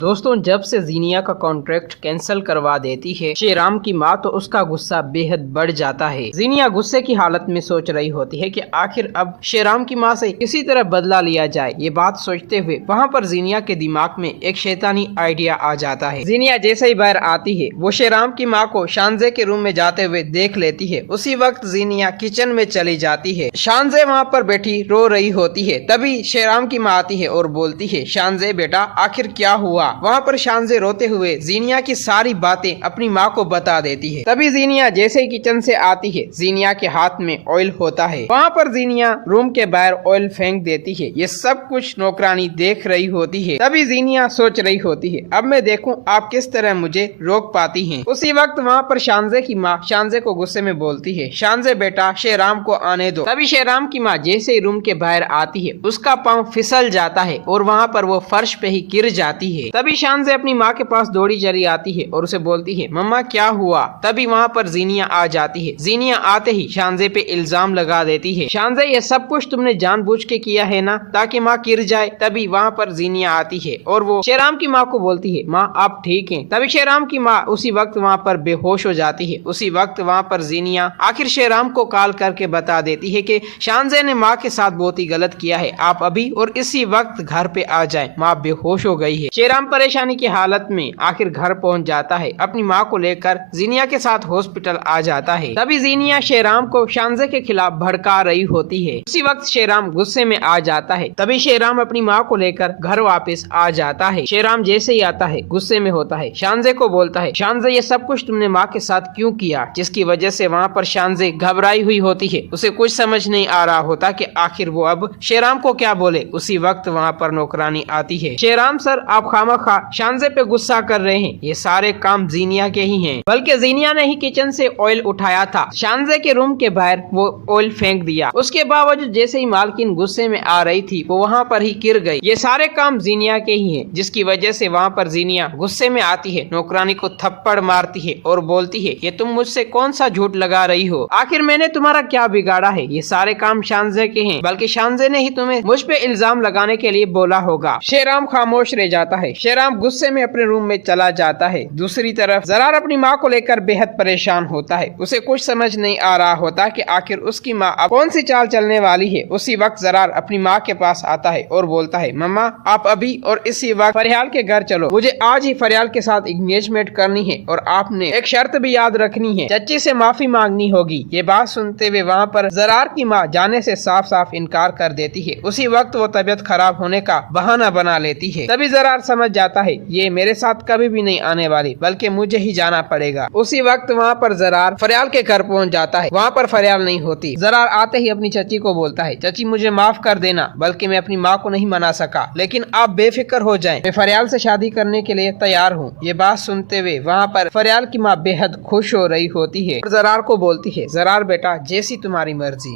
दोस्तों, जब से जीनिया का कॉन्ट्रैक्ट कैंसिल करवा देती है शेराम की माँ, तो उसका गुस्सा बेहद बढ़ जाता है। जीनिया गुस्से की हालत में सोच रही होती है कि आखिर अब शेराम की माँ से किसी तरह बदला लिया जाए। ये बात सोचते हुए वहाँ पर जीनिया के दिमाग में एक शैतानी आइडिया आ जाता है। जीनिया जैसे ही बाहर आती है, वो शेराम की माँ को शानजे के रूम में जाते हुए देख लेती है। उसी वक्त जीनिया किचन में चली जाती है। शानजे वहाँ पर बैठी रो रही होती है। तभी शेराम की माँ आती है और बोलती है, शानजे बेटा, आखिर क्या हुआ? वहाँ पर शानजे रोते हुए जीनिया की सारी बातें अपनी माँ को बता देती है। तभी जीनिया जैसे ही किचन से आती है, जीनिया के हाथ में ऑयल होता है। वहाँ पर जीनिया रूम के बाहर ऑयल फेंक देती है। ये सब कुछ नौकरानी देख रही होती है। तभी जीनिया सोच रही होती है, अब मैं देखूं आप किस तरह मुझे रोक पाती हैं। उसी वक्त वहाँ पर शानजे की माँ शानजे को गुस्से में बोलती है, शानजे बेटा, शेराम को आने दो। तभी शेराम की माँ जैसे ही रूम के बाहर आती है, उसका पाँव फिसल जाता है और वहाँ पर वो फर्श पे ही गिर जाती है। तभी शानजे अपनी माँ के पास दौड़ी चली आती है और उसे बोलती है, मम्मा क्या हुआ? तभी वहाँ पर जीनिया आ जाती है। जीनिया आते ही शानजे पे इल्जाम लगा देती है, शानजे ये सब कुछ तुमने जानबूझ के किया है ना, ताकि माँ गिर जाए। तभी वहाँ पर जीनिया आती है और वो शेराम की माँ को बोलती है, माँ आप ठीक हैं? तभी शेराम की माँ उसी वक्त वहाँ पर बेहोश हो जाती है। उसी वक्त वहाँ पर जीनिया आखिर शेराम को कॉल करके बता देती है कि शानजे ने माँ के साथ बहुत ही गलत किया है, आप अभी और इसी वक्त घर पे आ जाएं, माँ बेहोश हो गई है। शेराम परेशानी की हालत में आखिर घर पहुंच जाता है। अपनी माँ को लेकर जीनिया के साथ हॉस्पिटल आ जाता है। तभी जीनिया शेराम को शानजे के खिलाफ भड़का रही होती है। उसी वक्त शेराम गुस्से में आ जाता है। तभी शेराम अपनी माँ को लेकर घर वापस आ जाता है। शेराम जैसे ही आता है, गुस्से में होता है, शानजे को बोलता है, शानजे ये सब कुछ तुमने माँ के साथ क्यों किया? जिसकी वजह से वहाँ पर शानजे घबराई हुई होती है। उसे कुछ समझ नहीं आ रहा होता कि आखिर वो अब शेराम को क्या बोले। उसी वक्त वहाँ पर नौकरानी आती है, शेराम सर, आप खामखा शानजे पे गुस्सा कर रहे हैं, ये सारे काम जीनिया के ही हैं। बल्कि जीनिया ने ही किचन से ऑयल उठाया था, शानजे के रूम के बाहर वो ऑयल फेंक दिया। उसके बावजूद जैसे ही मालकिन गुस्से में आ रही थी, वो वहाँ पर ही गिर गई। ये सारे काम जीनिया के ही हैं, जिसकी वजह से वहाँ पर जीनिया गुस्से में आती है, नौकरानी को थप्पड़ मारती है और बोलती है, ये तुम मुझसे कौन सा झूठ लगा रही हो? आखिर मैंने तुम्हारा क्या बिगाड़ा है? ये सारे काम शानजे के हैं, बल्कि शानजे ने ही तुम्हें मुझ पे इल्जाम लगाने के लिए बोला होगा। शेराम खामोश रह जाता है। शेराम गुस्से में अपने रूम में चला जाता है। दूसरी तरफ जरार अपनी माँ को लेकर बेहद परेशान होता है। उसे कुछ समझ नहीं आ रहा होता कि आखिर उसकी माँ अब कौन सी चाल चलने वाली है। उसी वक्त जरार अपनी माँ के पास आता है और बोलता है, मम्मा आप अभी और इसी वक्त फरियाल के घर चलो, मुझे आज ही फरियाल के साथ एंगेजमेंट करनी है और आपने एक शर्त भी याद रखनी है, चच्ची से माफी मांगनी होगी। ये बात सुनते हुए वहाँ पर जरार की माँ जाने से साफ साफ इनकार कर देती है। उसी वक्त वो तबीयत खराब होने का बहाना बना लेती है। तभी जरार समझ जाता है, ये मेरे साथ कभी भी नहीं आने वाली, बल्कि मुझे ही जाना पड़ेगा। उसी वक्त वहाँ पर जरार फरियाल के घर पहुँच जाता है। वहाँ पर फरियाल नहीं होती। जरार आते ही अपनी चची को बोलता है, चची मुझे माफ कर देना, बल्कि मैं अपनी माँ को नहीं मना सका, लेकिन आप बेफिक्र हो जाएं, मैं फरियाल से शादी करने के लिए तैयार हूँ। ये बात सुनते हुए वहाँ पर फरियाल की माँ बेहद खुश हो रही होती है और जरार को बोलती है, जरार बेटा, जैसी तुम्हारी मर्जी।